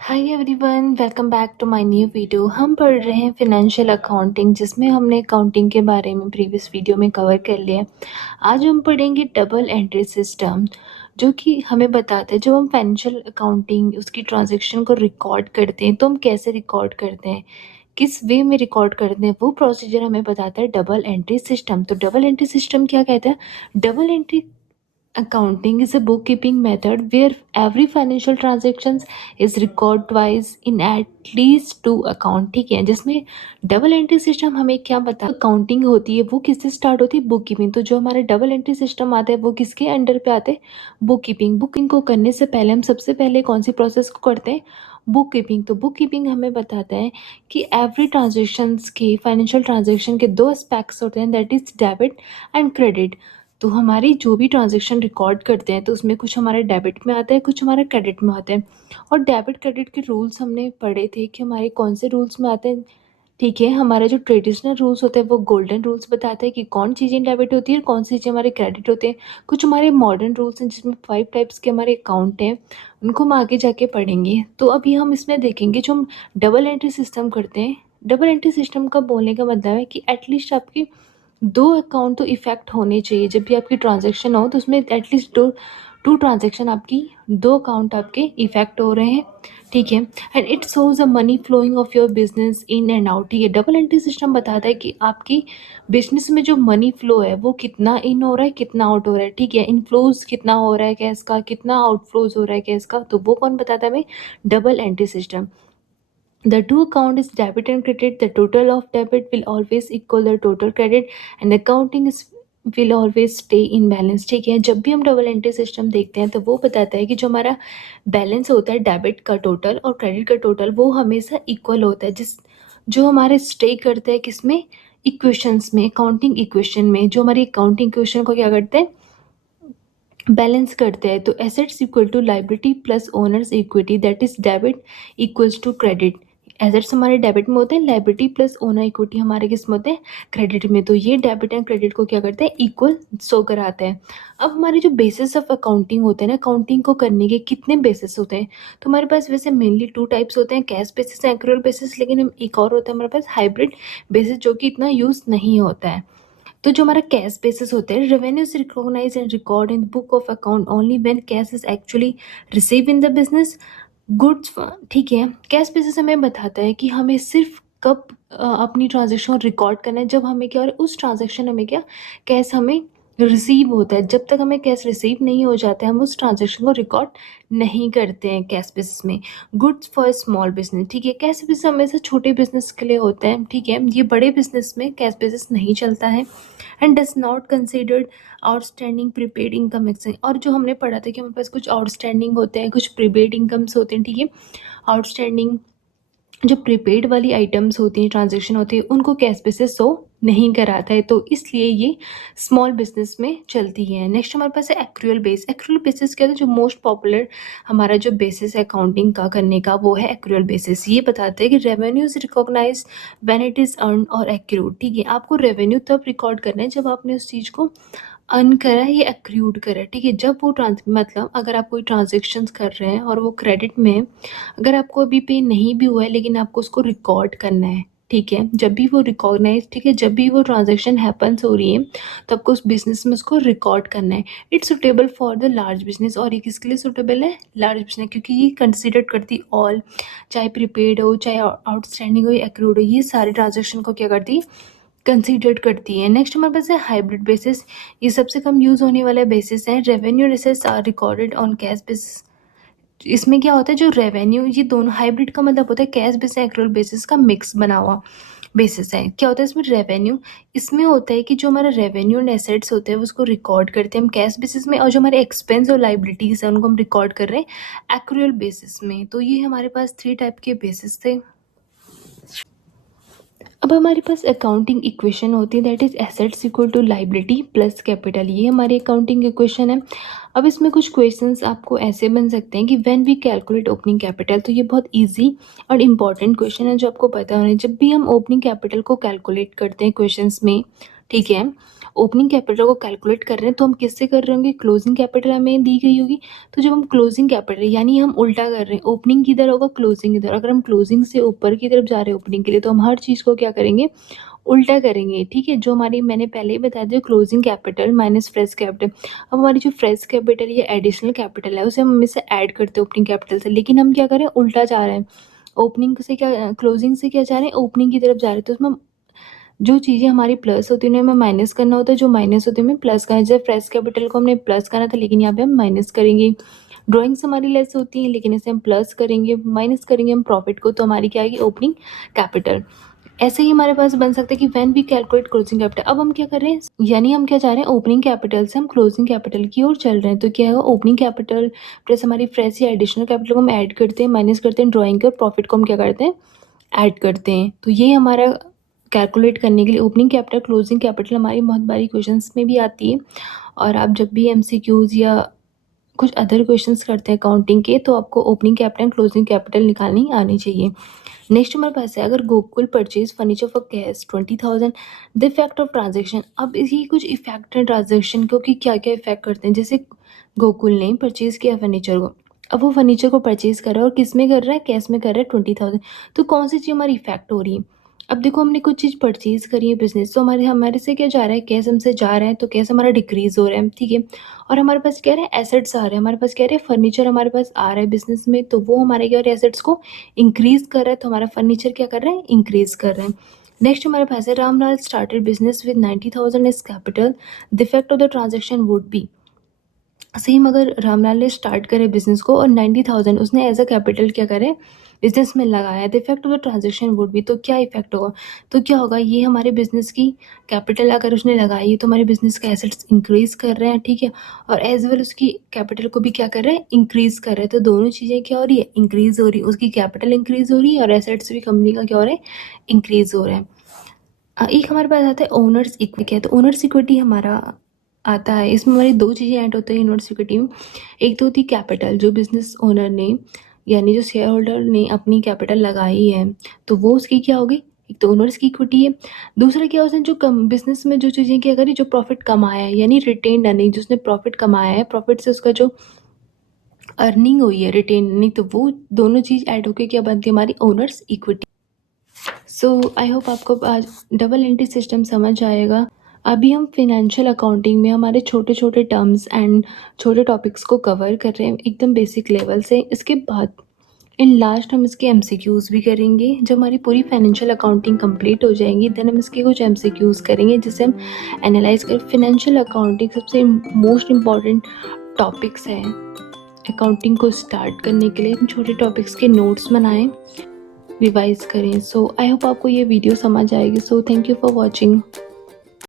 Hi everyone, welcome back to my new video. हम पढ़ रहे हैं फिनेंशियल अकाउंटिंग, जिसमें हमने अकाउंटिंग के बारे में प्रीवियस वीडियो में कवर कर लिया है। आज हम पढ़ेंगे डबल एंट्री सिस्टम, जो कि हमें बताता है जब हम फाइनेंशियल अकाउंटिंग उसकी ट्रांजैक्शन को रिकॉर्ड करते हैं तो हम कैसे रिकॉर्ड करते हैं, किस वे में रिकॉर्ड करते हैं, वो प्रोसीजर हमें बताता है डबल एंट्री सिस्टम। तो डबल एंट्री सिस्टम क्या कहता है? Double entry accounting is a bookkeeping method where every financial transactions is recorded twice in at least two account। ठीक है, जिसमें डबल एंट्री सिस्टम हमें क्या बता, अकाउंटिंग होती है वो किससे स्टार्ट होती है? बुककीपिंग। तो जो हमारा डबल एंट्री सिस्टम आता है वो किसके अंडर पे आते हैं? बुककीपिंग। बुकिंग को करने से पहले हम सबसे पहले कौन सी प्रोसेस को करते हैं? बुककीपिंग। तो बुककीपिंग हमें बताता है कि एवरी ट्रांजेक्शन्स के, फाइनेंशियल ट्रांजेक्शन के दो एस्पेक्ट्स होते हैं, that is debit and credit. तो हमारी जो भी ट्रांजैक्शन रिकॉर्ड करते हैं तो उसमें कुछ हमारे डेबिट में आता है, कुछ हमारे क्रेडिट में आता है। और डेबिट क्रेडिट के रूल्स हमने पढ़े थे कि हमारे कौन से रूल्स में आते हैं। ठीक है, हमारे जो ट्रेडिशनल रूल्स होते हैं वो गोल्डन रूल्स बताते हैं कि कौन चीज़ें डेबिट होती है और कौन सी चीज़ें हमारे क्रेडिट होते हैं। कुछ हमारे मॉडर्न रूल्स हैं जिसमें 5 टाइप्स के हमारे अकाउंट हैं, उनको हम आगे जाके पढ़ेंगे। तो अभी हम इसमें देखेंगे जो हम डबल एंट्री सिस्टम करते हैं। डबल एंट्री सिस्टम का बोलने का मतलब है कि एटलीस्ट आपकी दो अकाउंट तो इफ़ेक्ट होने चाहिए। जब भी आपकी ट्रांजैक्शन हो तो उसमें एटलीस्ट दो टू ट्रांजैक्शन आपकी, दो अकाउंट आपके इफ़ेक्ट हो रहे हैं। ठीक है, and it shows a money flowing of your business in and out. ठीक है, डबल एंट्री सिस्टम बताता है कि आपकी बिजनेस में जो मनी फ्लो है वो कितना इन हो रहा है, कितना आउट हो रहा है। ठीक है, इनफ्लोज कितना हो रहा है कैश का, कितना आउटफ्लोज हो रहा है कैश का, तो वो कौन बताता है हमें? Double entry system. The two account is debit and credit. The total of debit will always equal the total credit and the accounting is will always stay in balance। ठीक है, जब भी हम डबल एंट्री सिस्टम देखते हैं तो वो बताता है कि जो हमारा बैलेंस होता है डेबिट का टोटल और क्रेडिट का टोटल वो हमेशा इक्वल होता है। जिस जो हमारे स्टे करते हैं किसमें? इक्वेशंस में, अकाउंटिंग इक्वेशन में। जो हमारी अकाउंटिंग इक्वेशन को क्या करते हैं? बैलेंस करते हैं। तो assets equal to liability plus owners equity, that is debit equals to credit. Assets हमारे डेबिट में होते हैं, लाइबिलिटी प्लस ओनर इक्विटी हमारे किस में होते हैं? क्रेडिट में। तो ये डेबिट एंड क्रेडिट को क्या करते हैं? इक्वल शो कराते हैं। अब हमारे जो बेसिस ऑफ अकाउंटिंग होते हैं ना, अकाउंटिंग को करने के कितने बेसिस होते हैं? तो हमारे पास वैसे मेनली टू टाइप्स होते हैं, cash basis and accrual basis. लेकिन एक और होता है हमारे पास हाइब्रिड बेसिस, जो कि इतना यूज़ नहीं होता है। तो जो हमारा कैश बेसिस होता है, revenue is recognise and record in book of account only when cash is actually receive in the business goods. ठीक है, कैश बेसिस हमें बताता है कि हमें सिर्फ कब अपनी ट्रांजेक्शन रिकॉर्ड करना है, जब हमें क्या, और उस ट्रांजेक्शन हमें क्या, कैश हमें रिसीव होता है। जब तक हमें कैश रिसीव नहीं हो जाता है हम उस ट्रांजेक्शन को रिकॉर्ड नहीं करते हैं कैश बेसिस में। Goods for small business. ठीक है, कैश बेसिस हमेशा छोटे बिजनेस के लिए होता है। ठीक है, ये बड़े बिजनेस में कैश बेसिस नहीं चलता है। And does not considered outstanding prepaid income exchange. और जो हमने पढ़ा था कि हमारे पास कुछ आउटस्टैंडिंग होते हैं, कुछ प्रीपेड इनकम्स होते हैं। ठीक है, आउटस्टैंडिंग जो प्रीपेड वाली आइटम्स होती हैं, ट्रांजेक्शन होती है, उनको कैश बेसिस शो नहीं कराता है, तो इसलिए ये स्मॉल बिजनेस में चलती है। नेक्स्ट हमारे पास है एक्रूअल बेस। एक्रूअल बेसिस क्या है? जो मोस्ट पॉपुलर हमारा जो बेसिस है अकाउंटिंग का करने का, वो है एक्रूअल बेसिस। ये बताते हैं कि revenue is recognise when it is earn और एक्रूड। ठीक है, आपको रेवेन्यू तब रिकॉर्ड करना है जब आपने उस चीज़ को अर्न करा है या एक्रूड करा है। ठीक है, जब वो मतलब अगर आप कोई ट्रांजेक्शन्स कर रहे हैं और वो क्रेडिट में है, अगर आपको अभी पे नहीं भी हुआ है लेकिन आपको उसको रिकॉर्ड करना है। ठीक है, जब भी वो रिकॉग्नाइज, ठीक है, जब भी वो ट्रांजैक्शन हैपन्स हो रही है तो आपको उस बिजनेस में उसको रिकॉर्ड करना है। It's suitable for the large business. और ये किसके लिए सुटेबल है? लार्ज बिजनेस, क्योंकि ये कंसिडर करती ऑल, चाहे प्रीपेड हो, चाहे आउटस्टैंडिंग हो या एक्रूड हो, ये सारे ट्रांजेक्शन को क्या करती है? कंसीडर करती है। नेक्स्ट हमारे पास है हाइब्रिड बेसिस। ये सबसे कम यूज़ होने वाला बेसिस है। Revenue receipts are recorded on cash basis. इसमें क्या होता है, जो रेवेन्यू, ये दोनों हाइब्रिड का मतलब होता है कैश बेसिस एक्रूअल बेसिस का मिक्स बना हुआ बेसिस है। क्या होता है इसमें? रेवेन्यू, इसमें होता है कि जो हमारा रेवेन्यू एंड एसेट्स होते हैं उसको रिकॉर्ड करते हैं हम कैश बेसिस में, और जो हमारे एक्सपेंस और लाइबिलिटीज़ है उनको हम रिकॉर्ड कर रहे हैं एक्रूअल बेसिस में। तो ये हमारे पास 3 टाइप के बेसिस थे। अब हमारे पास अकाउंटिंग इक्वेशन होती है, that is assets equal to liability plus capital. ये हमारी अकाउंटिंग इक्वेशन है। अब इसमें कुछ क्वेश्चंस आपको ऐसे बन सकते हैं कि when we calculate opening capital. तो ये बहुत इजी और इम्पॉर्टेंट क्वेश्चन है जो आपको पता होना है। जब भी हम ओपनिंग कैपिटल को कैलकुलेट करते हैं क्वेश्चंस में, ठीक है। ओपनिंग कैपिटल को कैलकुलेट कर रहे हैं तो हम किससे कर रहे होंगे, क्लोजिंग कैपिटल हमें दी गई होगी, तो जब हम क्लोजिंग कैपिटल यानी हम उल्टा कर रहे हैं, ओपनिंग किधर होगा, क्लोजिंग इधर। अगर हम क्लोजिंग से ऊपर की तरफ जा रहे हैं ओपनिंग के लिए तो हम हर चीज़ को क्या करेंगे, उल्टा करेंगे, ठीक है। जो हमारी मैंने पहले ही बताया था closing capital minus fresh capital. अब हमारी जो फ्रेश कैपिटल या एडिशनल कैपिटल है उसे हम हमेशा ऐड करते हैं ओपनिंग कैपिटल से, लेकिन हम क्या करें, उल्टा जा रहे हैं। ओपनिंग से क्या, क्लोजिंग से क्या जा रहे हैं, ओपनिंग की तरफ जा रहे हैं, तो उसमें जो चीज़ें हमारी प्लस होती है उन्हें हमें माइनस करना होता है, जो माइनस होती है हमें प्लस करना है। जैसे फ्रेश कैपिटल को हमने प्लस करना था लेकिन यहाँ पे हम माइनस करेंगे। ड्राइंग्स हमारी लेस होती हैं लेकिन इसे हम प्लस करेंगे, माइनस करेंगे हम प्रॉफिट को, तो हमारी क्या आएगी, ओपनिंग कैपिटल। ऐसे ही हमारे पास बन सकता है कि when we calculate closing capital. अब हम क्या कर रहे हैं, यानी हम क्या चाह रहे हैं, ओपनिंग कैपिटल से हम क्लोजिंग कैपिटल की ओर चल रहे हैं, तो क्या है, ओपनिंग कैपिटल प्लस हमारी फ्रेश या एडिशनल कैपिटल को हम ऐड करते हैं, माइनस करते हैं ड्राइंग के, और प्रॉफिट को हम क्या करते हैं, ऐड करते हैं। तो ये हमारा कैलकुलेट करने के लिए ओपनिंग कैपिटल क्लोजिंग कैपिटल हमारी बहुत बारी क्वेश्चंस में भी आती है, और आप जब भी एमसीक्यूज या कुछ अदर क्वेश्चंस करते हैं अकाउंटिंग के तो आपको ओपनिंग कैपिटल क्लोजिंग कैपिटल निकालनी आनी चाहिए। नेक्स्ट हमारे पास है, अगर Gokul purchase furniture for cash 20,000, the effect of transaction. अब इसकी कुछ इफेक्ट है ट्रांजेक्शन को कि क्या क्या इफेक्ट करते हैं। जैसे गोकुल ने परचेज किया फर्नीचर को, अब वो फर्नीचर को परचेज कर रहा है और किस में कर रहा है, कैश में कर रहा है 20,000, तो कौन सी चीज़ हमारी इफेक्ट हो रही है। अब देखो हमने कुछ चीज़ परचेज करी है बिजनेस, तो हमारे हमारे से क्या जा रहा है, कैश हमसे जा रहा है, तो कैश हमारा डिक्रीज हो रहा है, ठीक है। और हमारे पास क्या है, एसेट्स आ रहे हैं, हमारे पास क्या है, फर्नीचर हमारे पास आ रहा है बिजनेस में, तो वो हमारे क्या, एसेट्स को इंक्रीज कर रहा है, तो हमारा फर्नीचर क्या कर रहा है, इंक्रीज कर रहा है। नेक्स्ट हमारे पास है, Ramlal started business with 90,000 as capital, the effect of the transaction would be. Same अगर रामलाल ने स्टार्ट करे बिजनेस को और 90,000 उसने एज अ कैपिटल क्या करे, बिजनेस में लगाया, the effect of the transaction would भी, तो क्या इफेक्ट होगा, तो क्या होगा, ये हमारे बिजनेस की कैपिटल अगर उसने लगाई है तो हमारे बिजनेस का एसेट्स इंक्रीज कर रहे हैं, ठीक है, और एज वेल उसकी कैपिटल को भी क्या कर रहे हैं, इंक्रीज कर रहे हैं, तो दोनों चीज़ें क्या हो रही है, इंक्रीज हो रही है, उसकी कैपिटल इंक्रीज हो रही है और एसेट्स भी कंपनी का क्या हो रहा है, इंक्रीज हो रहा है। एक हमारे पास आता है ओनर्स इक्विटी है, तो ओनर्स इक्विटी हमारा आता है, इसमें हमारी दो चीज़ें ऐड होती हैं ओनर्स इक्विटी में। एक तो होती है कैपिटल, जो बिजनेस ओनर ने यानी जो शेयर होल्डर ने अपनी कैपिटल लगाई है, तो वो उसकी क्या होगी, एक तो ओनर्स की इक्विटी है। दूसरा क्या, उसने जो कम बिजनेस में जो चीज़ें क्या करी, जो प्रॉफिट कमाया है यानी रिटेन अर्निंग, जिसने प्रॉफिट कमाया है, प्रॉफिट से उसका जो अर्निंग हुई है, रिटेन अर्निंग, तो वो दोनों चीज़ ऐड होकर क्या बनती है, हमारी owners equity. So I hope आपको आज डबल एंट्री सिस्टम समझ आएगा। अभी हम फिनेंशियल अकाउंटिंग में हमारे छोटे छोटे टर्म्स एंड छोटे टॉपिक्स को कवर कर रहे हैं एकदम बेसिक लेवल से। इसके बाद इन लास्ट हम इसके एमसीक्यूज़ भी करेंगे। जब हमारी पूरी फाइनेंशियल अकाउंटिंग कंप्लीट हो जाएंगी देन हम इसके कुछ एमसीक्यूज़ करेंगे जिससे हम एनालाइज कर। फिनेंशियल अकाउंटिंग सबसे मोस्ट इम्पॉर्टेंट टॉपिक्स हैं अकाउंटिंग को स्टार्ट करने के लिए। छोटे टॉपिक्स के नोट्स बनाएं, रिवाइज करें। सो आई होप आपको ये वीडियो समझ आएगी। So thank you for watching.